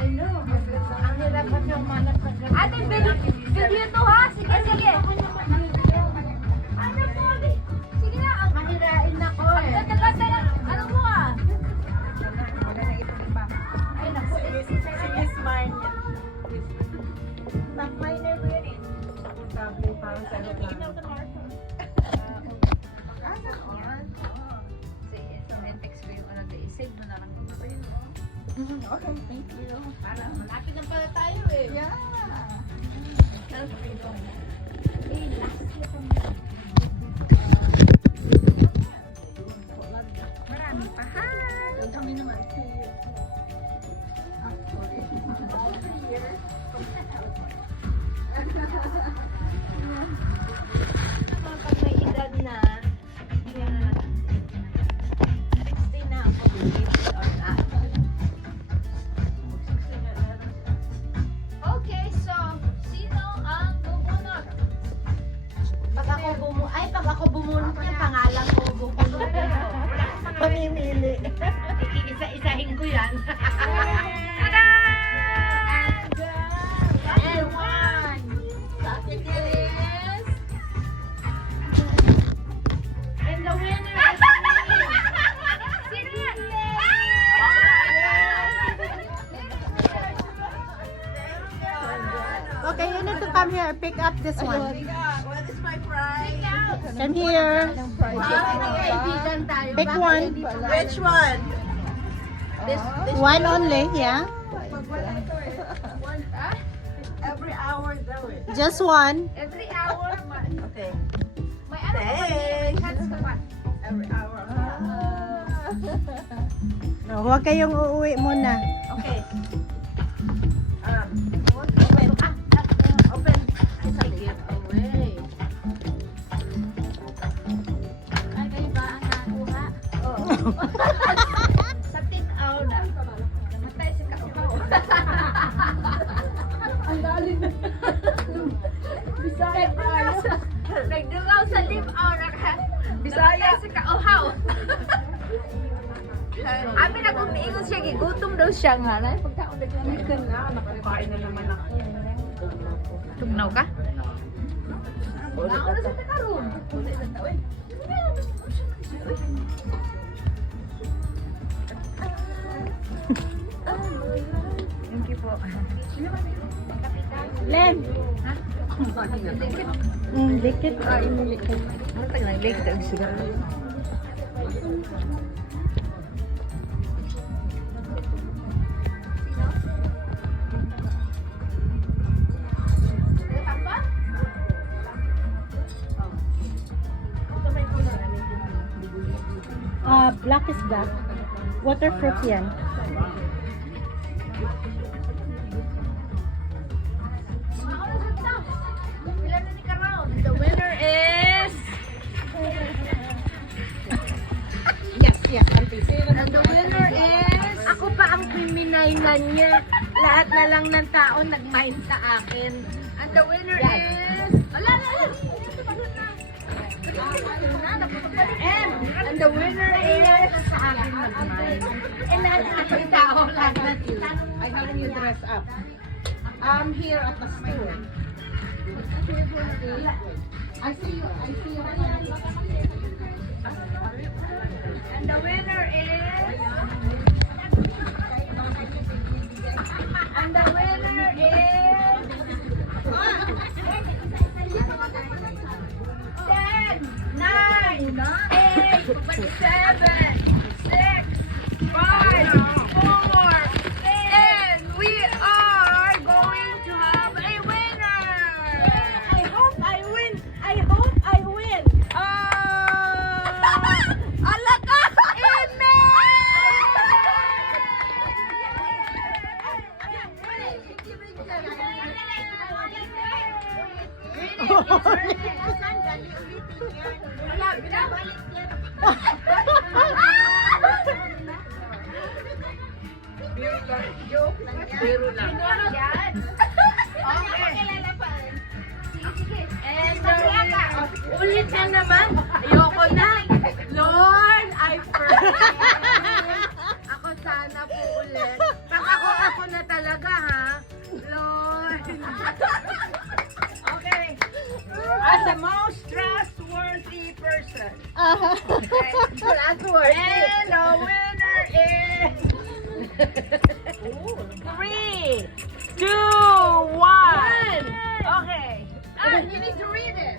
I know. Ang hirap kasi yung manap sa ganun. Ate, video to ha? Sige, sige. Ano po? Sige na. Mahirain ako Ang eh. ganda-ganda ng ano mo ah. Ay, naku. Sige, smile niya. Top minor ko yun eh. Sabi, parang sa lang. Text ko yung ano, i-save mo na lang yung mga yun. Okay, thank you. Para malapit na pala tayo eh. Yeah. Marami pa. Hi! Kami naman. Naman pag may edad na, hindi na 16 na ako, believe it or not. Okay, so, sino ang bubunot? Pag ako bumunot niya, pangalan ko bumunot. Pamimili. Isa-isahin ko yan. Everyone! It is... And the winner is Sino yan? Okay, you need to come here. Pick up this one. What is my prize? Come here. Kaibigan tayo. Pick Bakit one. hindi pa- Which one? One only, yeah? Every hour daw eh. Just one. Every hour, Okay. may ano ka ba? May chance ka ba? Every hour. No, huwag kayong uuwi muna. Okay. Open. Open. It's a giveaway. Ay, kayo ba ang nakuha? Sa tinaw na. Namatay si Kakao. Ang galing na. Bisaya tayo. Nagdugaw sa limaw na ka. Bisaya. Namatay si Kauhaw. Amin na kung niingon siya, gigutom daw siya nga. Pagkaon Chicken na. Nakakain na naman ako. Tugnaw ka? Ulit Naon na ito. sa takaroon. Thank you po. Len. Dikit. Ano tayo lang? Late ang siguro. Black is black. Water fruit yan. The winner is... Yes, auntie. And the winner is... Ako pa ang kriminainan niya. Lahat na lang ng tao nag-mind sa akin. And the winner is... Ala, ala, and the winner is... Sa akin nag-mind. And lahat ng tao, lahat ng I help you dress up. I'm here at the store. I see you. And the winner is... And the winner is... 10, 9, 8, 7, 6, 5, 4, and we are going to have a winner! I hope I win. Ala ka! Pero lang. Yan. Okay. And Ulit na naman. Ayoko na. Lord, I pray. Ako sana po ulit. Pag ako na talaga. Last word. And the winner is 3, 2, 1. Okay. You need to read it.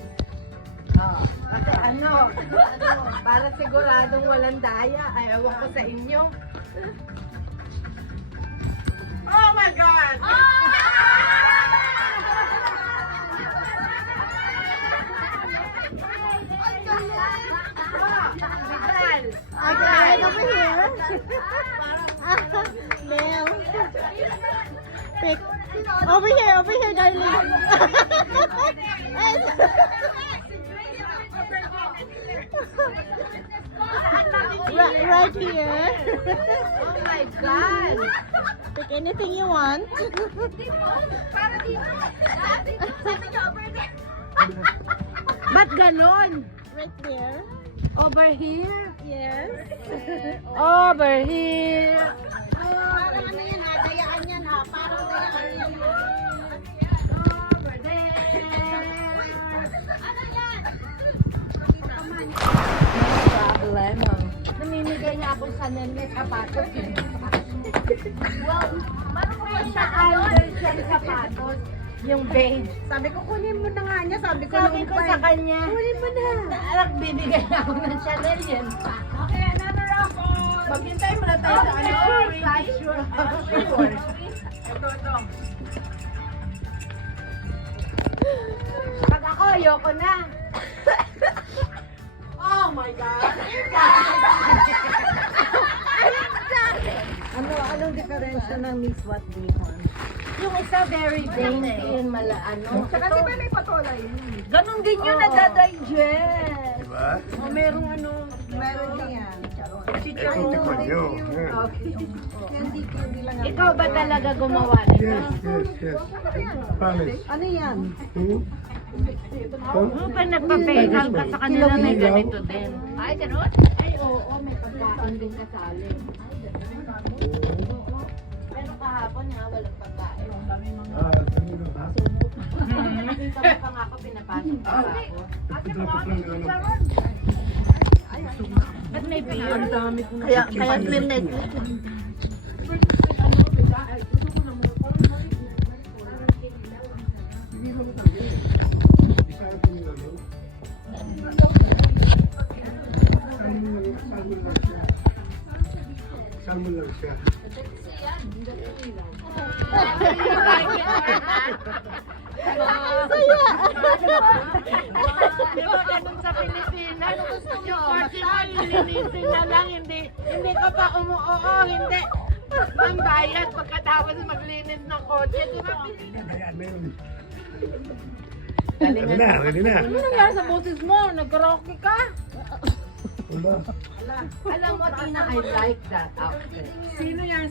Ano? Para siguradong walang daya. Ay, ewan ko sa inyo. Oh my God! Vital! Okay, over here. Mel. Pick. Over here, darling. Right here. Oh my God! Pick anything you want. Ba't ganon? Right there. Over here? Yes. Over here! Parang ano yan ha, dayaan yan ha. Parang dayaan yan. Over there! Problema. Namimigay niya ako sa nene sapatos. Well, marunong siya under siya sapatos. Yung beige. Sabi ko, kunin mo na nga niya. Sabi ko, Sabi ko sa kanya, kunin mo na. anak bibigay na ako ng Chanel yan. Okay, another round. Maghintay mo na tayo sa ano. Sure. Ito. Pag ako, ayoko na. Oh my God. Anong diferensya ng Miss What Bihon? Yung isa very dainty and ano. Saka di ba may patola yun? Ganon din yun nadadigest. Diba? O merong ano, meron niyan. Ito tikman nyo. Okay. Hindi ko lang. Ikaw ba talaga gumawa nito? Yes. Promise. Ano yan? Hmm? Huh? Pag nagpa-pegal ka sa kanila, may ganito din. Ay, ganun? Ay, oo, may pagkain din kasali. Pero kahapon nga, walang pagkain. Kanino ba? Nakita mo pa nga ako, pinapasok pa ako. Dapat lang ano. Ba't may beer? Ang dami ko na. Kaya slim na Salmon lang siya. Di ba ganun sa Pilipinas? Yung portion lilinisin na lang, hindi ka pa umuoo, hindi. Pambayad pagkatapos maglinis ng kotse, di ba? Ayan, meron. Galing Ready na, ready na. Ano nangyari sa boses mo? Nag-karaoke ka? Wala. Alam mo, Tina, I like that outfit. Sino yan?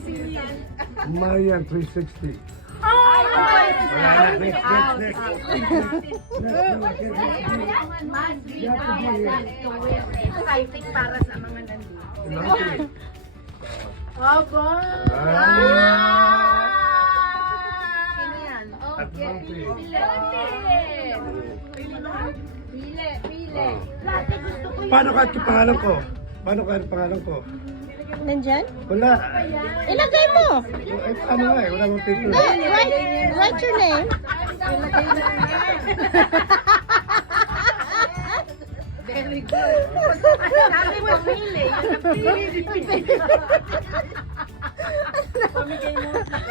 Mayan 360. Ay, Wala na, next. Exciting para sa mga nandito. Aba! Sino yan? At mountain. Pile. Dati gusto ko Paano kahit yung pangalan ko? Paano kahit pangalan ko? Nandyan? Wala. Ilagay mo. Eh, paano nga eh? Wala mong paper. No, write your name. Very good. Dami pamili.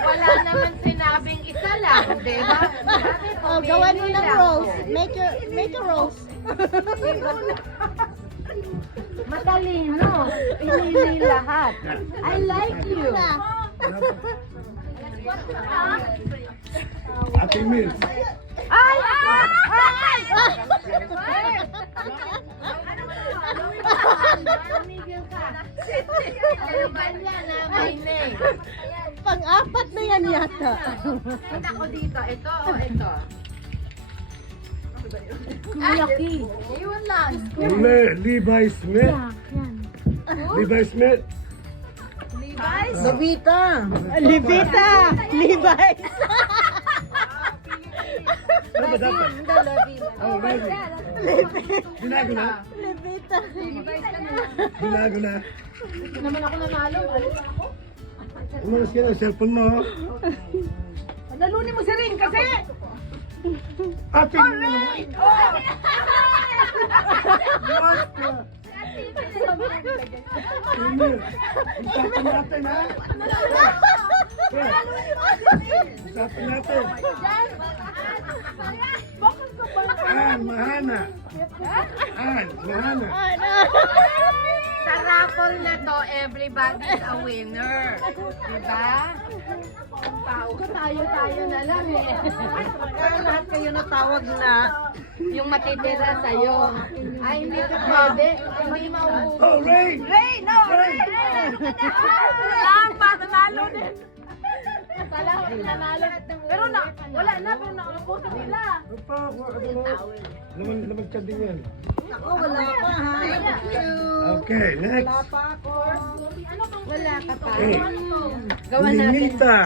Wala naman sinabing isa lang, di ba? Oh, gawan mo ng rolls. Make a rolls. Matalino. Pinili lahat. I like you. Ate Mills. Ay! Tumigil ka. Ano ba yan, may name? Pang-apat na yan yata. Punta ko dito. Ito o ito? Lucky. Iwan lang. Levi Smith. Levi Smith. Levita. Levita. Levi's. Ano ba dapat? Oh, Levi. Binago na? Binago na. Hindi naman ako nanalo. Alis na ako. Umalas ka na, cellphone mo. oh. Nalunin mo si Ring kasi. Ate, Alright! Oh! What the? Emil, usapan natin ha? Usapan natin. Mahana. Mahana. Sa raffle na to, everybody's a winner. Diba? Tayo na lang eh. Kaya lahat kayo natawag na. Yung matitira sa'yo. Ay, hindi ka pwede. Hindi mauubos. Oh, Ray! Ray! No! Ray! Lang! Panalo din! Nanalo. Pero na, wala na, pero nakakapos nila. Apa, kuha ka doon. Laman ka din yan. Ako, wala pa ha. Thank you. Okay, next. Wala pa ako. Wala ka pa. Okay. Gawa natin. Ninita.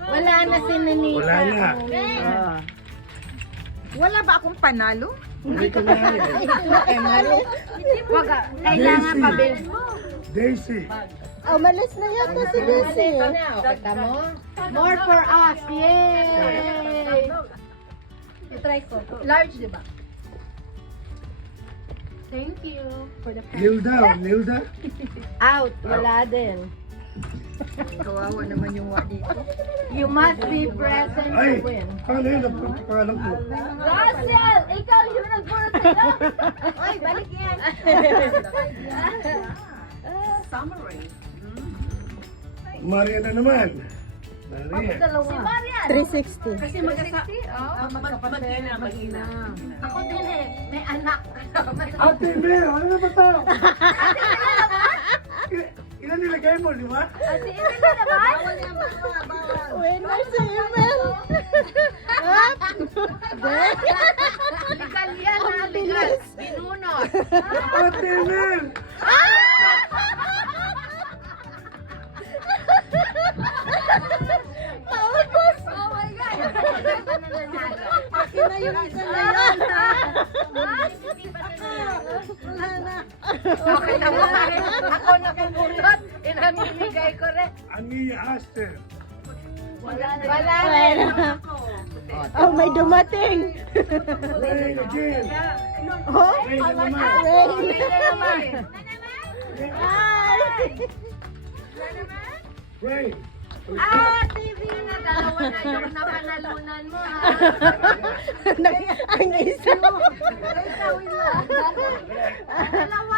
Wala na si Ninita. Wala na. Wala ba akong panalo? Hindi ka na eh. Wag ka. Kailangan Daisy. pabilis. Daisy. Umalis na yata si Daisy. Kita mo? More for us. Yay! I-try ko. Large, di ba? Thank you. Nilda. Out. Wala din. Kawawa naman yung wa dito. You must be present Ay, to win. paano yun? Pangalan ko. Russell! Ikaw yung nagpuro sa'yo! Ay, balik yan. Summary. Maria na naman. Maria. Si Marian! 360. Kasi magkasa... Mag-ina. Ako din eh. May anak. Ate Mel, ano na ba ito? Ilan nilagay mo, di ba? Ate Emil na naman? Bawal yan, bawal. Winner si Emil! Legal yan ha. Legal. Binunot. Ate Mel! Oh my God! Akin na yung isa na yan. Wala na. Okay na mo. Ako na pumunot. Inamimigay ko rin. Ania Aster. Wala rin. Oh, may dumating! Rain again. Oh? Rain na naman. Hindi na naman. Rain. TV na dalawa na yung napanalunan mo ha. Ang isa mo! Dalawa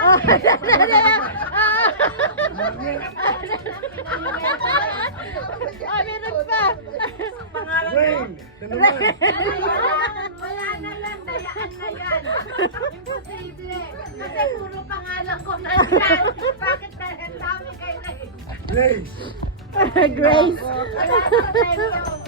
Meron pa! Rain. Na naman. Wala na lang, dayaan na yan. Imposible. Kasi puro pangalan ko nandyan. Bakit na ang dami kayo na Grace. Grace! Wala na tayo.